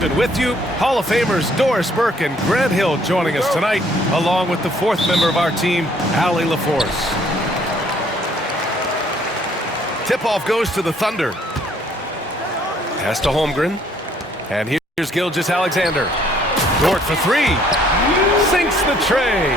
With you, Hall of Famers Doris Burke and Grant Hill joining us tonight, along with the fourth member of our team, Allie LaForce. Tip-off goes to the Thunder. Pass to Holmgren. And here's Gilgeous-Alexander. Dort for three. Sinks the tray.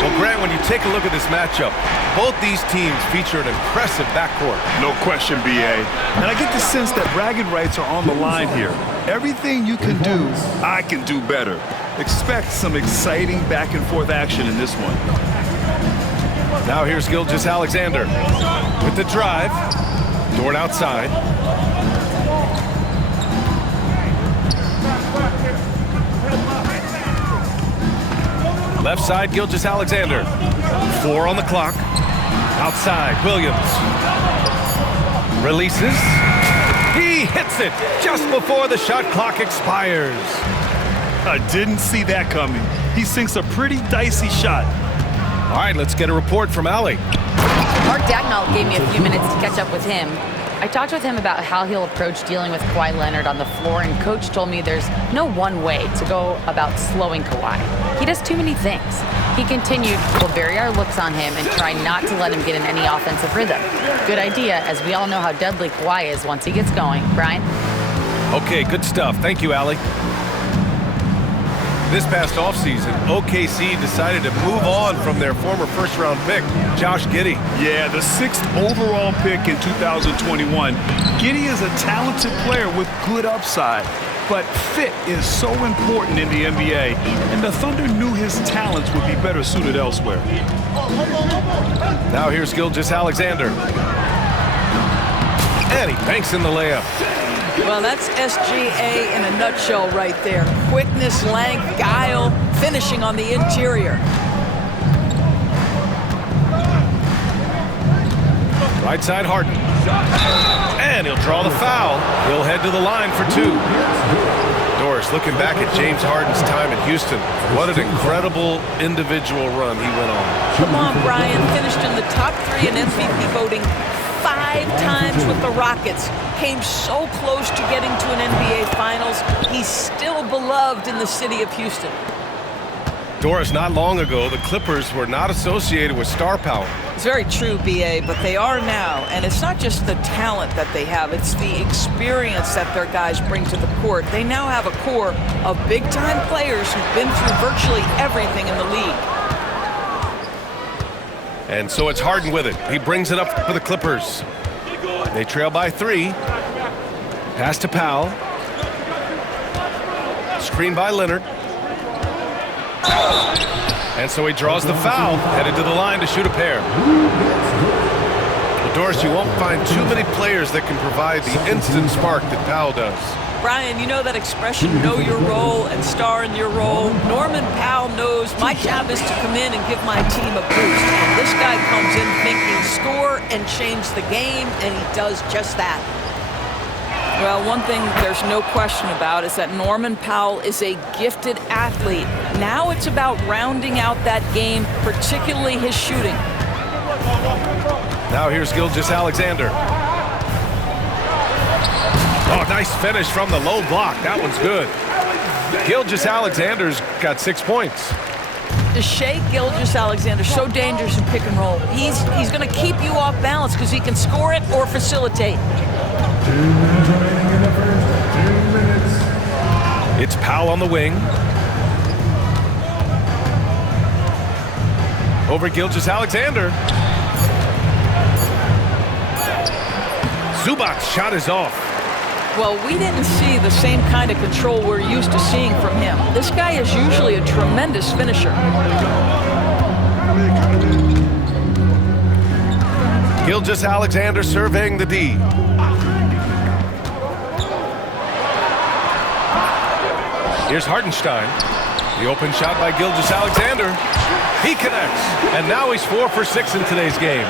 Well, Grant, when you take a look at this matchup, both these teams feature an impressive backcourt. No question, B.A. And I get the sense that bragging rights are on the line here. Everything you can do, I can do better. Expect some exciting back-and-forth action in this one. Now here's Gilgeous-Alexander with the drive. Dort outside. Left side, Gilgeous-Alexander. 4 on the clock. Outside, Williams. Releases. He hits it just before the shot clock expires. I didn't see that coming. He sinks a pretty dicey shot. All right, let's get a report from Allie. Mark Dagnall gave me a few minutes to catch up with him. I talked with him about how he'll approach dealing with Kawhi Leonard on the floor, and Coach told me there's no one way to go about slowing Kawhi. He does too many things. He continued, we'll vary our looks on him and try not to let him get in any offensive rhythm. Good idea, as we all know how deadly Kawhi is once he gets going. Brian? Okay, good stuff. Thank you, Allie. This past offseason, OKC decided to move on from their former first-round pick, Josh Giddey. Yeah, the 6th overall pick in 2021. Giddey is a talented player with good upside, but fit is so important in the NBA, and the Thunder knew his talents would be better suited elsewhere. Now here's Gilgeous-Alexander. And he banks in the layup. Well, that's SGA in a nutshell right there. Quickness, length, guile, finishing on the interior. Right side, Harden. And he'll draw the foul. He'll head to the line for 2. Doris looking back at James Harden's time in Houston. What an incredible individual run he went on. Come on, Brian. Finished in the top 3 in MVP voting 5 times with the Rockets. Came so close to getting to an NBA Finals. He's still beloved in the city of Houston. Doris, not long ago, the Clippers were not associated with star power. It's very true, B.A., but they are now. And it's not just the talent that they have. It's the experience that their guys bring to the court. They now have a core of big-time players who've been through virtually everything in the league. And so it's Harden with it. He brings it up for the Clippers. They trail by 3. Pass to Powell. Screen by Leonard. And so he draws the foul, headed to the line to shoot a pair. Well, Doris, you won't find too many players that can provide the instant spark that Powell does. Brian, you know that expression, know your role and star in your role? Norman Powell knows my job is to come in and give my team a boost. And this guy comes in thinking score and change the game, and he does just that. Well, one thing there's no question about is that Norman Powell is a gifted athlete. Now it's about rounding out that game, particularly his shooting. Now here's Gilgeous-Alexander. Oh, nice finish from the low block. That one's good. Gilgeous-Alexander's got 6 points. Shai Gilgeous-Alexander, so dangerous in pick and roll. He's going to keep you off balance because he can score it or facilitate. 2 minutes remaining in the first. 2 minutes. It's Powell on the wing. Over Gilgeous-Alexander. Zubac's shot is off. Well, we didn't see the same kind of control we're used to seeing from him. This guy is usually a tremendous finisher. Gilgeous-Alexander surveying the D. Here's Hartenstein. The open shot by Gilgeous-Alexander. He connects, and now he's 4 for 6 in today's game.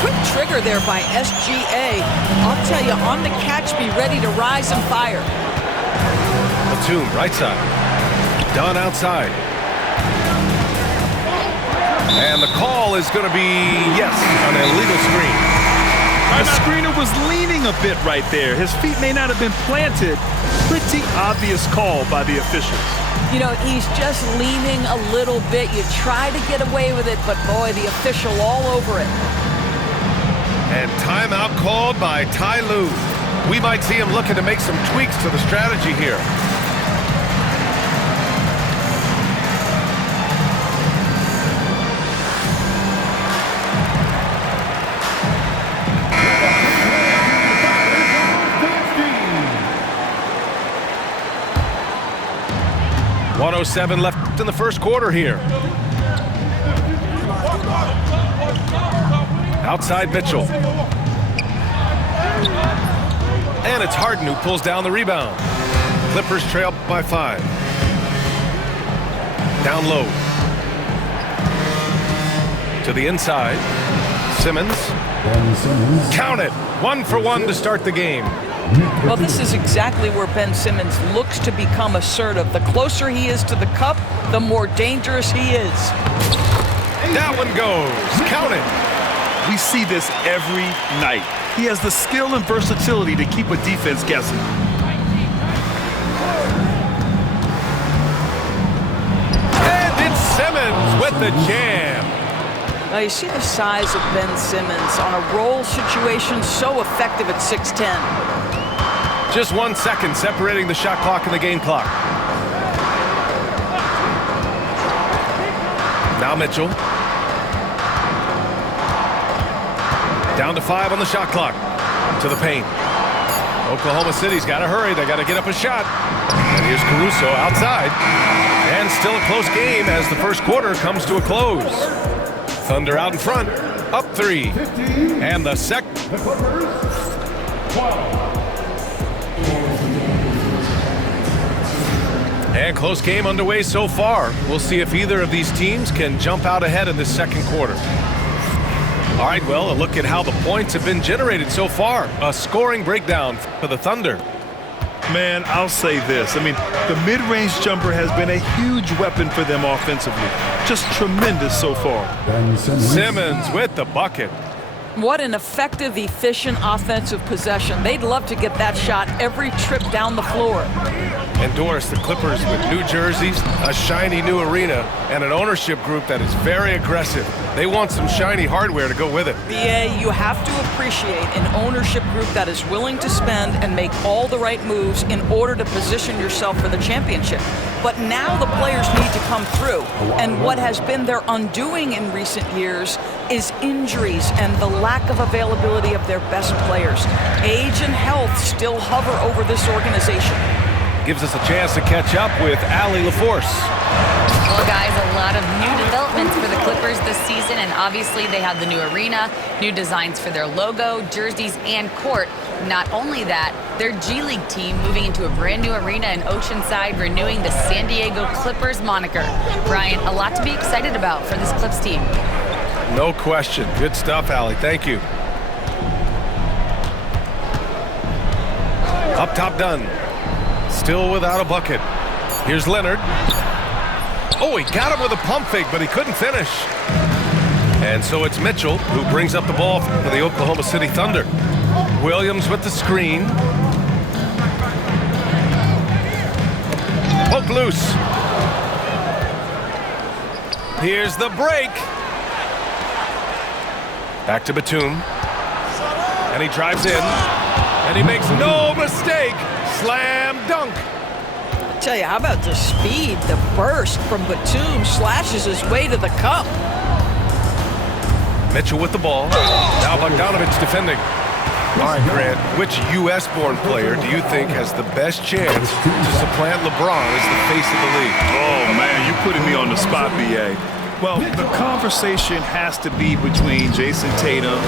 Quick trigger there by SGA. I'll tell you, on the catch, be ready to rise and fire. Batum, right side. Dunn outside. And the call is going to be, yes, an illegal screen. The screener was leaning a bit right there. His feet may not have been planted. Pretty obvious call by the officials. You know, he's just leaning a little bit. You try to get away with it, but boy, the official all over it. And timeout called by Ty Lue. We might see him looking to make some tweaks to the strategy here. .107 left in the first quarter here. Outside Mitchell. And it's Harden who pulls down the rebound. Clippers trail by 5. Down low. To the inside. Simmons. Count it. 1 for 1 to start the game. Well, this is exactly where Ben Simmons looks to become assertive. The closer he is to the cup, the more dangerous he is. That one goes. Count it. We see this every night. He has the skill and versatility to keep a defense guessing. And it's Simmons with the jam. Now, you see the size of Ben Simmons on a roll situation, so effective at 6'10". Just 1 second separating the shot clock and the game clock. Now Mitchell. Down to 5 on the shot clock. To the paint. Oklahoma City's got to hurry. They got to get up a shot. And here's Caruso outside. And still a close game as the first quarter comes to a close. Thunder out in front. Up 3. And the second. And close game underway so far. We'll see if either of these teams can jump out ahead in this second quarter. All right, well, a look at how the points have been generated so far. A scoring breakdown for the Thunder. Man, I'll say this. I mean, the mid-range jumper has been a huge weapon for them offensively. Just tremendous so far. Simmons with the bucket. What an effective, efficient offensive possession. They'd love to get that shot every trip down the floor. And Doris, the Clippers with new jerseys, a shiny new arena, and an ownership group that is very aggressive. They want some shiny hardware to go with it. BA, you have to appreciate an ownership group that is willing to spend and make all the right moves in order to position yourself for the championship. But now the players need to come through. And what has been their undoing in recent years is injuries and the lack of availability of their best players. Age and health still hover over this organization. Gives us a chance to catch up with Allie LaForce. Well, guys, a lot of new developments for the Clippers this season, and obviously they have the new arena, new designs for their logo, jerseys, and court. Not only that, their G League team moving into a brand new arena in Oceanside, renewing the San Diego Clippers moniker. Brian, a lot to be excited about for this Clips team. No question. Good stuff, Allie. Thank you. Up top done. Still without a bucket. Here's Leonard. Oh, he got him with a pump fake, but he couldn't finish. And so it's Mitchell who brings up the ball for the Oklahoma City Thunder. Williams with the screen. Poke loose. Here's the break. Back to Batum. And he drives in. And he makes no mistake. Slam dunk. I tell you, how about the speed, the burst from Batum slashes his way to the cup. Mitchell with the ball. Now Bogdanovich defending. All right, Grant, which U.S.-born player do you think has the best chance to supplant LeBron as the face of the league? Oh, man, you're putting me on the spot, B.A. Well, the conversation has to be between Jason Tatum,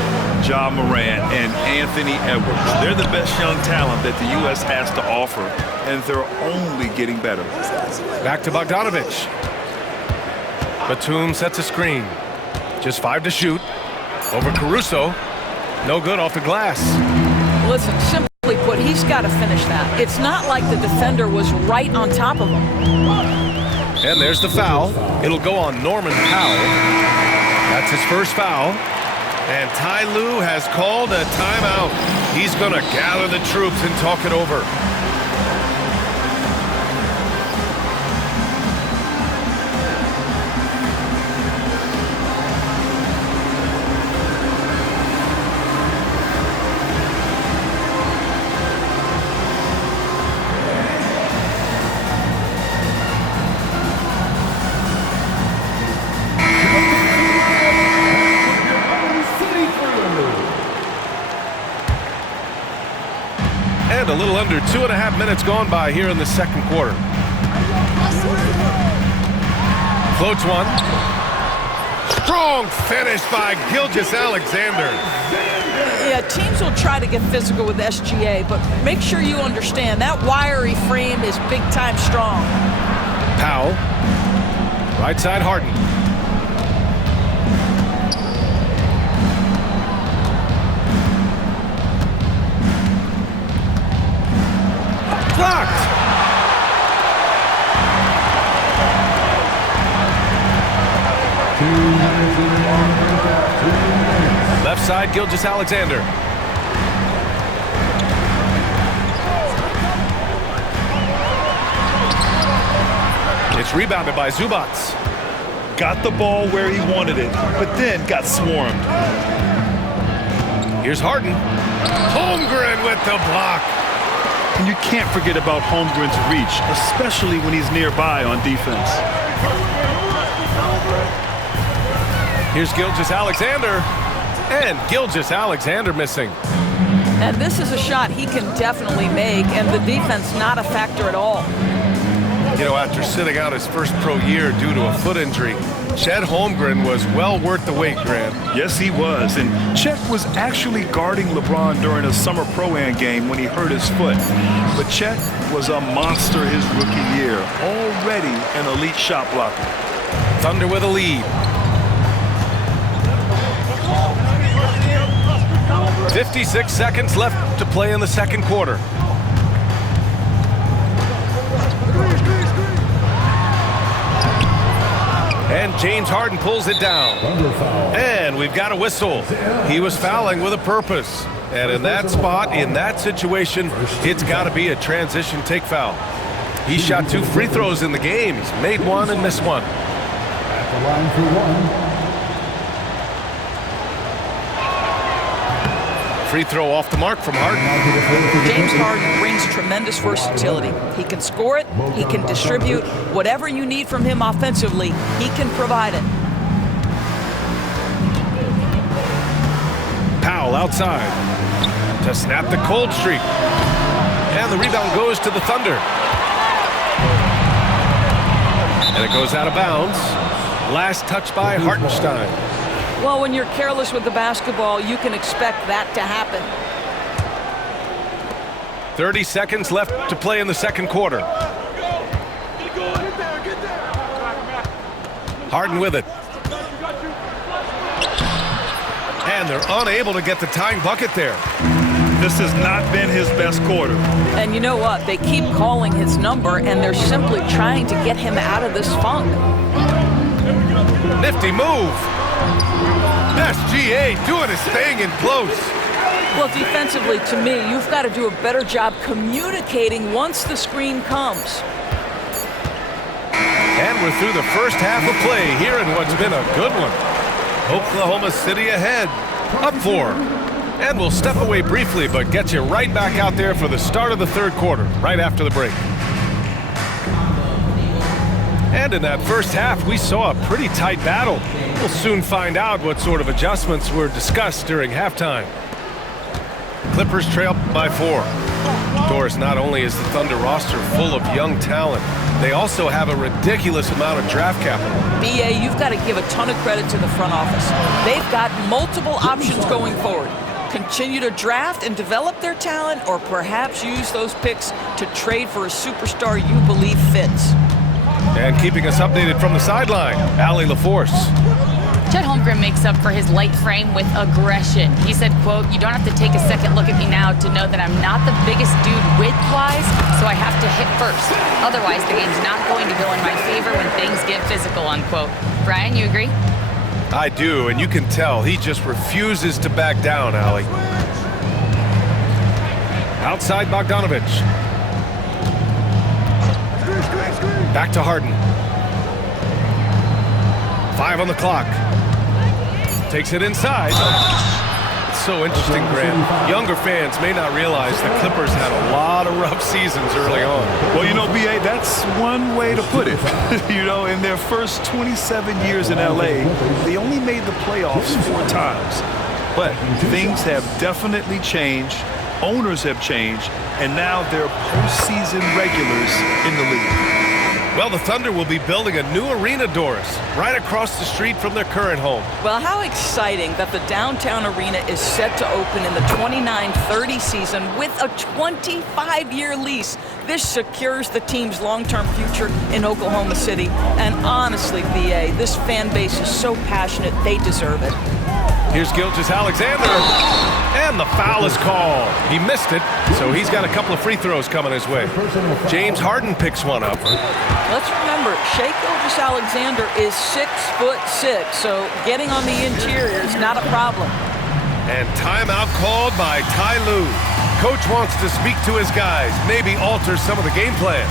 Ja Morant, and Anthony Edwards. They're the best young talent that the U.S. has to offer, and they're only getting better. Back to Bogdanovich. Batum sets a screen. Just 5 to shoot. Over Caruso. No good off the glass. Listen, simply put, he's got to finish that. It's not like the defender was right on top of him. And there's the foul. It'll go on Norman Powell. That's his first foul. And Ty Lue has called a timeout. He's going to gather the troops and talk it over. And a little under 2.5 minutes gone by here in the second quarter. Floats one. Strong finish by Gilgeous-Alexander. Yeah, teams will try to get physical with SGA, but make sure you understand that wiry frame is big-time strong. Powell. Right side Harden. Blocked. Left side, Gilgeous-Alexander. It's rebounded by Zubac. Got the ball where he wanted it, but then got swarmed. Here's Harden. Holmgren with the block. And you can't forget about Holmgren's reach, especially when he's nearby on defense. Here's Gilgeous-Alexander. And Gilgeous-Alexander missing. And this is a shot he can definitely make, and the defense not a factor at all. You know, after sitting out his first pro year due to a foot injury, Chet Holmgren was well worth the wait, Grant. Yes, he was. And Chet was actually guarding LeBron during a summer Pro-Am game when he hurt his foot. But Chet was a monster his rookie year, already an elite shot blocker. Thunder with a lead. 56 seconds left to play in the second quarter. And James Harden pulls it down. And we've got a whistle. He was fouling with a purpose. And in that spot, in that situation, it's got to be a transition take foul. He shot 2 free throws in the game. He's made one and missed one. At the line for one. Free throw off the mark from Harden. James Harden brings tremendous versatility. He can score it, he can distribute. Whatever you need from him offensively, he can provide it. Powell outside to snap the cold streak. And the rebound goes to the Thunder. And it goes out of bounds. Last touch by Hartenstein. Well, when you're careless with the basketball, you can expect that to happen. 30 seconds left to play in the second quarter. Harden with it. And they're unable to get the tying bucket there. This has not been his best quarter. And you know what? They keep calling his number, and they're simply trying to get him out of this funk. Nifty move. SGA doing his thing in close. Well, defensively, to me, you've got to do a better job communicating once the screen comes. And we're through the first half of play here in what's been a good one. Oklahoma City ahead, up 4. And we'll step away briefly, but get you right back out there for the start of the third quarter, right after the break. And in that first half, we saw a pretty tight battle. We'll soon find out what sort of adjustments were discussed during halftime. Clippers trail by 4. Doris, not only is the Thunder roster full of young talent, they also have a ridiculous amount of draft capital. BA, you've got to give a ton of credit to the front office. They've got multiple options going forward. Continue to draft and develop their talent, or perhaps use those picks to trade for a superstar you believe fits. And keeping us updated from the sideline, Allie LaForce. Chet Holmgren makes up for his light frame with aggression. He said, quote, "You don't have to take a second look at me now to know that I'm not the biggest dude width-wise, so I have to hit first. Otherwise, the game's not going to go in my favor when things get physical," unquote. Brian, you agree? I do, and you can tell he just refuses to back down, Allie. Outside Bogdanovich. Back to Harden. 5 on the clock. Takes it inside. It's so interesting, Grant. Younger fans may not realize the Clippers had a lot of rough seasons early on. Well, you know, B.A., that's one way to put it. You know, in their first 27 years in L.A., they only made the playoffs 4 times. But things have definitely changed. Owners have changed. And now they're postseason regulars in the league. Well, the Thunder will be building a new arena, Doris, right across the street from their current home. Well, how exciting that the downtown arena is set to open in the 29-30 season with a 25-year lease. This secures the team's long-term future in Oklahoma City. And honestly, BA, this fan base is so passionate, they deserve it. Here's Gilgeous-Alexander, and the foul is called. He missed it, so he's got a couple of free throws coming his way. James Harden picks one up. Let's remember, Shai Gilgeous-Alexander is 6'6", so getting on the interior is not a problem. And timeout called by Ty Lue. Coach wants to speak to his guys, maybe alter some of the game plan.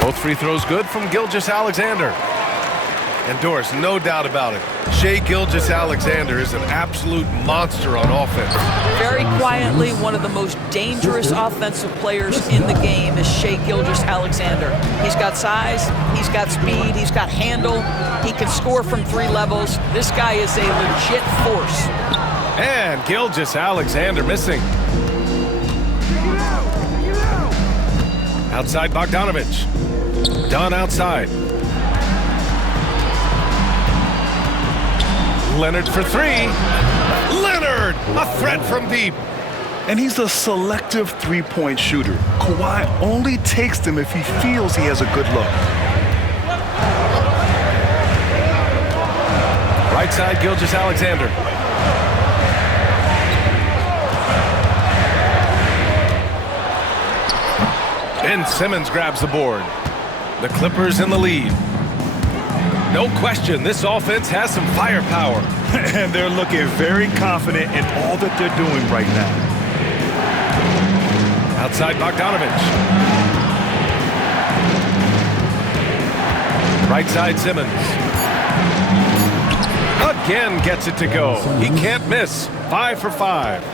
Both free throws good from Gilgeous-Alexander. And Doris, no doubt about it, Shai Gilgeous-Alexander is an absolute monster on offense. Very quietly, one of the most dangerous offensive players in the game is Shai Gilgeous-Alexander. He's got size, he's got speed, he's got handle, he can score from 3 levels. This guy is a legit force. And Gilgeous-Alexander missing. Outside Bogdanovich. Dunn outside. Leonard for 3. Leonard! A threat from deep. And he's a selective three-point shooter. Kawhi only takes them if he feels he has a good look. Right side, Gilgeous-Alexander. Ben Simmons grabs the board. The Clippers in the lead. No question, this offense has some firepower. And they're looking very confident in all that they're doing right now. Outside Bogdanovich. Right side Simmons. Again gets it to go. He can't miss. 5 for 5.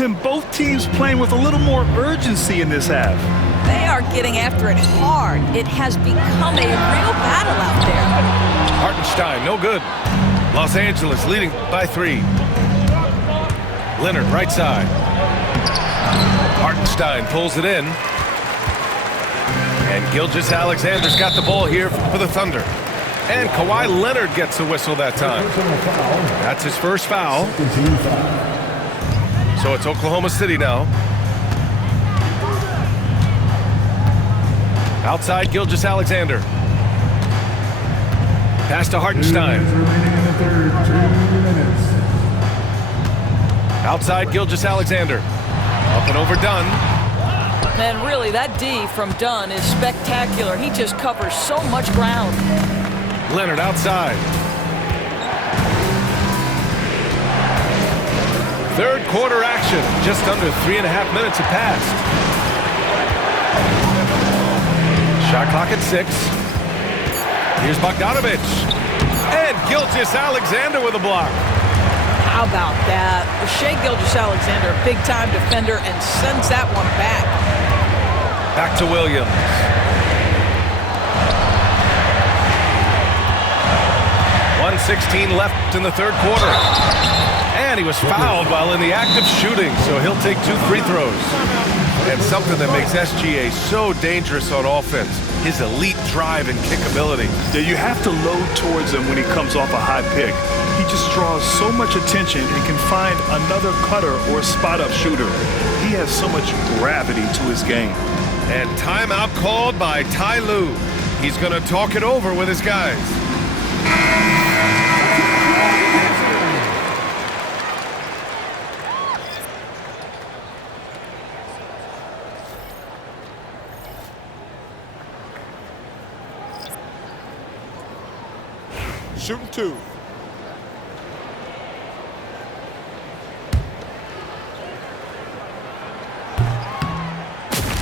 And both teams playing with a little more urgency in this half. They are getting after it hard. It has become a real battle out there. Hartenstein, no good. Los Angeles leading by 3. Leonard, right side. Hartenstein pulls it in. And Gilgeous-Alexander's got the ball here for the Thunder. And Kawhi Leonard gets a whistle that time. That's his first foul. So it's Oklahoma City now. Outside Gilgeous-Alexander. Pass to Hartenstein. Outside Gilgeous-Alexander. Up and over Dunn. And really, that D from Dunn is spectacular. He just covers so much ground. Leonard outside. Third quarter action. Just under 3.5 minutes have passed. Shot clock at 6. Here's Bogdanovich. And Gilgeous-Alexander with a block. How about that? Shai Gilgeous-Alexander, a big-time defender, and sends that one back. Back to Williams. .116 left in the third quarter. And he was fouled while in the act of shooting, so he'll take 2 free throws. And something that makes SGA so dangerous on offense, his elite drive and kick ability. Yeah, you have to load towards him when he comes off a high pick. He just draws so much attention and can find another cutter or spot-up shooter. He has so much gravity to his game. And timeout called by Ty Lue. He's going to talk it over with his guys. Shooting 2.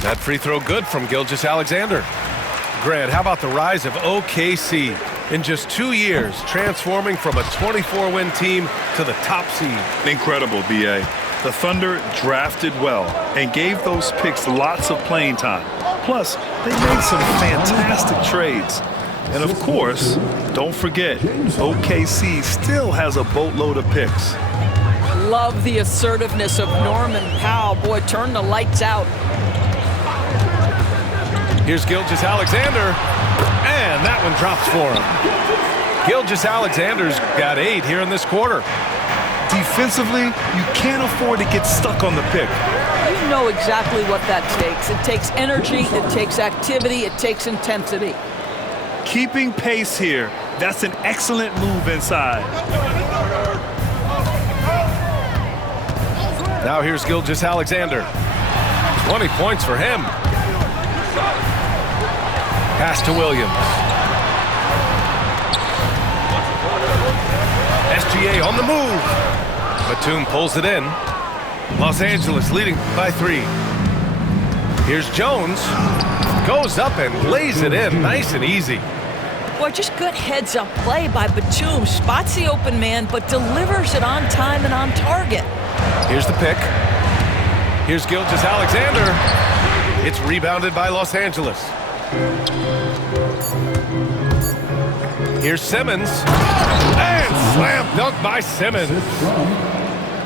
That free throw good from Gilgeous-Alexander. Grant, how about the rise of OKC? In just 2 years, transforming from a 24-win team to the top seed. Incredible, B.A. The Thunder drafted well and gave those picks lots of playing time. Plus, they made some fantastic trades. And of course, don't forget, OKC still has a boatload of picks. Love the assertiveness of Norman Powell. Boy, turn the lights out. Here's Gilgeous-Alexander, and that one drops for him. Gilgeous-Alexander's got 8 here in this quarter. Defensively, you can't afford to get stuck on the pick. You know exactly what that takes. It takes energy, it takes activity, it takes intensity. Keeping pace here, that's an excellent move inside. Now here's Gilgeous-Alexander. 20 points for him. Pass to Williams. SGA on the move. Batum pulls it in. Los Angeles leading by 3. Here's Jones. Goes up and lays it in nice and easy. Boy, just good heads-up play by Batum. Spots the open man, but delivers it on time and on target. Here's the pick. Here's Gilgeous-Alexander. It's rebounded by Los Angeles. Here's Simmons. And slam dunk by Simmons.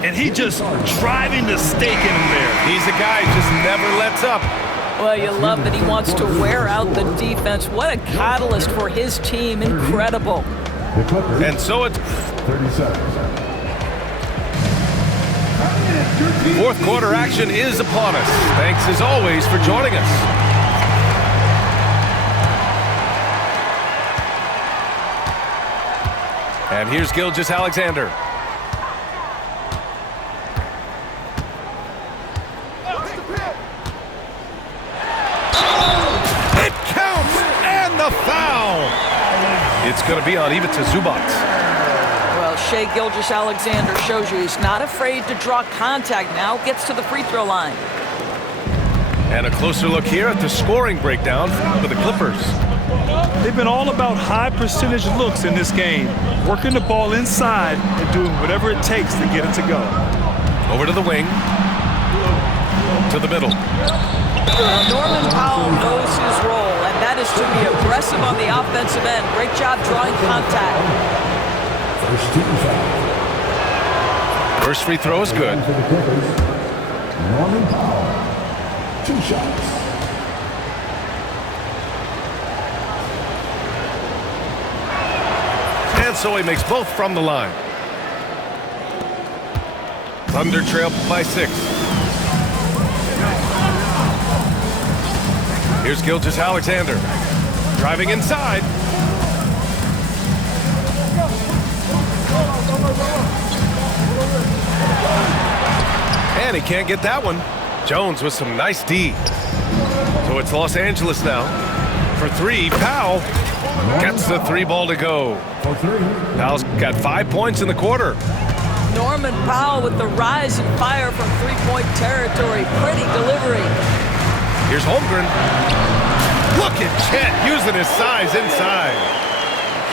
And he just driving the stake in him there. He's a guy who just never lets up. Well, you love that he wants to wear out the defense. What a catalyst for his team. Incredible. And so it's 30 seconds. fourth quarter action is upon us. Thanks as always for joining us. And here's Gilgeous-Alexander. It counts, and the foul. It's going to be on Ivica Zubac. Well, Shai Gilgeous-Alexander shows you he's not afraid to draw contact. Now gets to the free throw line. And a closer look here at the scoring breakdown for the Clippers. They've been all about high percentage looks in this game, working the ball inside and doing whatever it takes to get it to go. Over to the wing. To the middle. Norman Powell knows his role, and that is to be aggressive on the offensive end. Great job drawing contact. First team foul. First free throw is good. For the Clippers, Norman Powell. 2 shots. And so he makes both from the line. Thunder trail by 6. Here's Gilgeous-Alexander. Driving inside. And he can't get that one. Jones with some nice D. So it's Los Angeles now. For 3, Powell gets the 3 ball to go. For 3. Powell's got 5 points in the quarter. Norman Powell with the rise and fire from three-point territory. Pretty delivery. Here's Holmgren. Look at Chet using his size inside.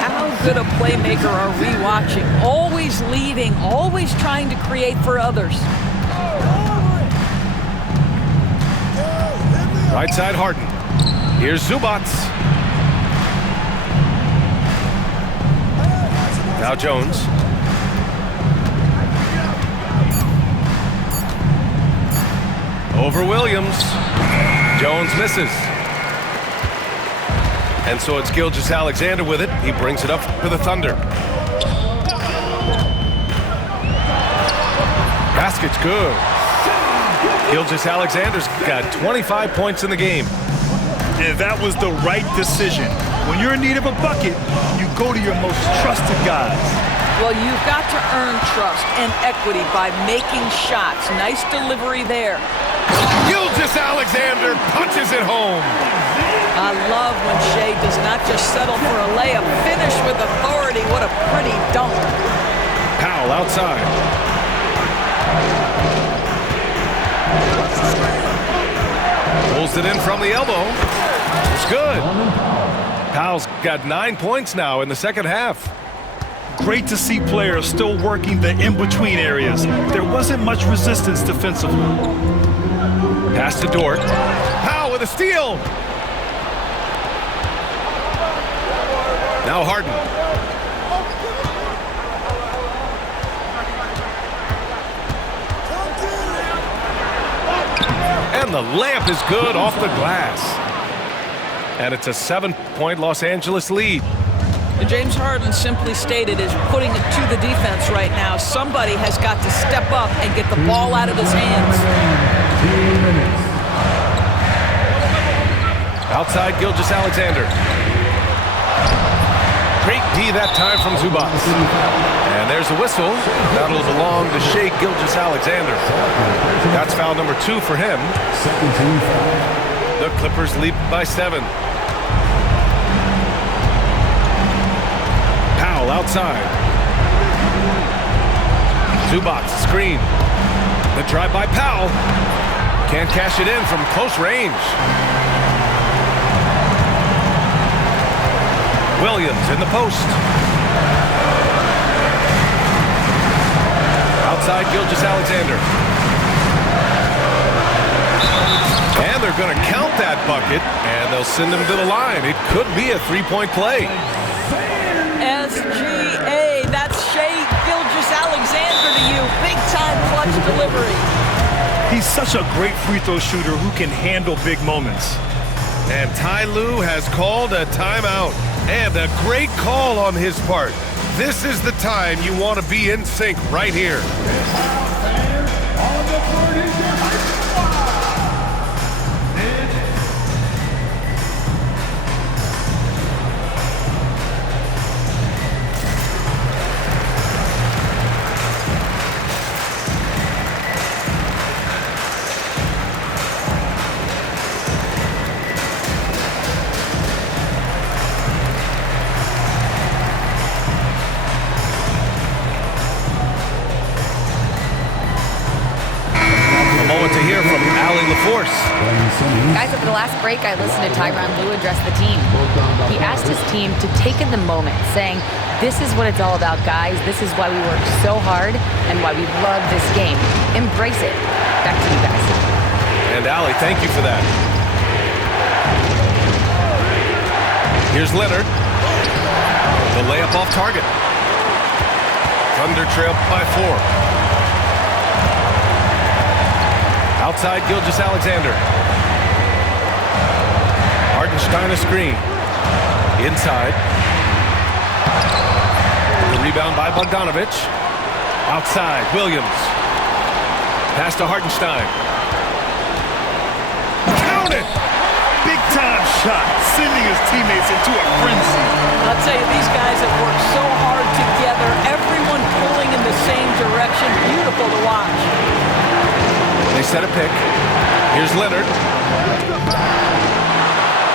How good a playmaker are we watching? Always leading, always trying to create for others. Right side Harden. Here's Zubac. Now Jones. Over Williams. Jones misses. And so it's Gilgeous-Alexander with it. He brings it up for the Thunder. Basket's good. Gilgeous-Alexander's got 25 points in the game. And that was the right decision. When you're in need of a bucket, you go to your most trusted guys. Well, you've got to earn trust and equity by making shots. Nice delivery there. Gilgeous-Alexander punches it home. I love when Shea does not just settle for a layup, finish with authority. What a pretty dunk. Powell outside. Pulls it in from the elbow. It's good. Powell's got 9 points now in the second half. Great to see players still working the in-between areas. There wasn't much resistance defensively. Pass to Dort. Powell with a steal. Now Harden. And the layup is good off the glass. And it's a 7-point Los Angeles lead. And James Harden simply stated is putting it to the defense right now. Somebody has got to step up and get the ball out of his hands. Outside Gilgeous-Alexander. Great D that time from Zubac. And there's a whistle. That'll belong to Shea Gilgeous-Alexander. That's foul number 2 for him. The Clippers lead by 7. Powell outside. Zubac screen. The drive by Powell. Can't cash it in from close range. Williams in the post. Outside Gilgeous-Alexander. And they're going to count that bucket, and they'll send him to the line. It could be a 3-point play. SGA, that's Shea Gilgeous-Alexander to you. Big-time clutch delivery. He's such a great free throw shooter who can handle big moments. And Ty Lue has called a timeout. And a great call on his part. This is the time you want to be in sync right here. Guys, over the last break, I listened to Tyronn Lue address the team. He asked his team to take in the moment, saying, this is what it's all about, guys. This is why we work so hard and why we love this game. Embrace it. Back to you guys. And Allie, thank you for that. Here's Leonard. The layup off target. Thunder trail by 4. Outside Gilgeous-Alexander. Hartenstein a screen. Inside. The rebound by Bogdanovic. Outside, Williams. Pass to Hartenstein. Count it! Big time shot, sending his teammates into a frenzy. I'll tell you, these guys have worked so hard together. Everyone pulling in the same direction. Beautiful to watch. They set a pick. Here's Leonard.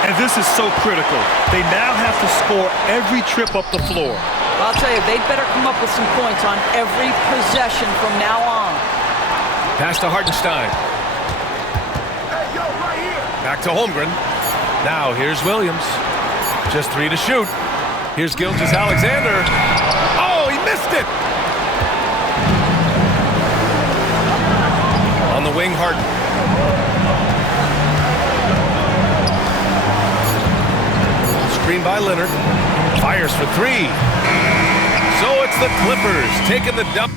And this is so critical. They now have to score every trip up the floor. I'll tell you, they better come up with some points on every possession from now on. Pass to Hartenstein. Back to Holmgren. Now here's Williams. Just 3 to shoot. Here's Gilgeous-Alexander. Oh, he missed it! On the wing, Harden. Screen by Leonard. Fires for 3. So it's the Clippers taking the dump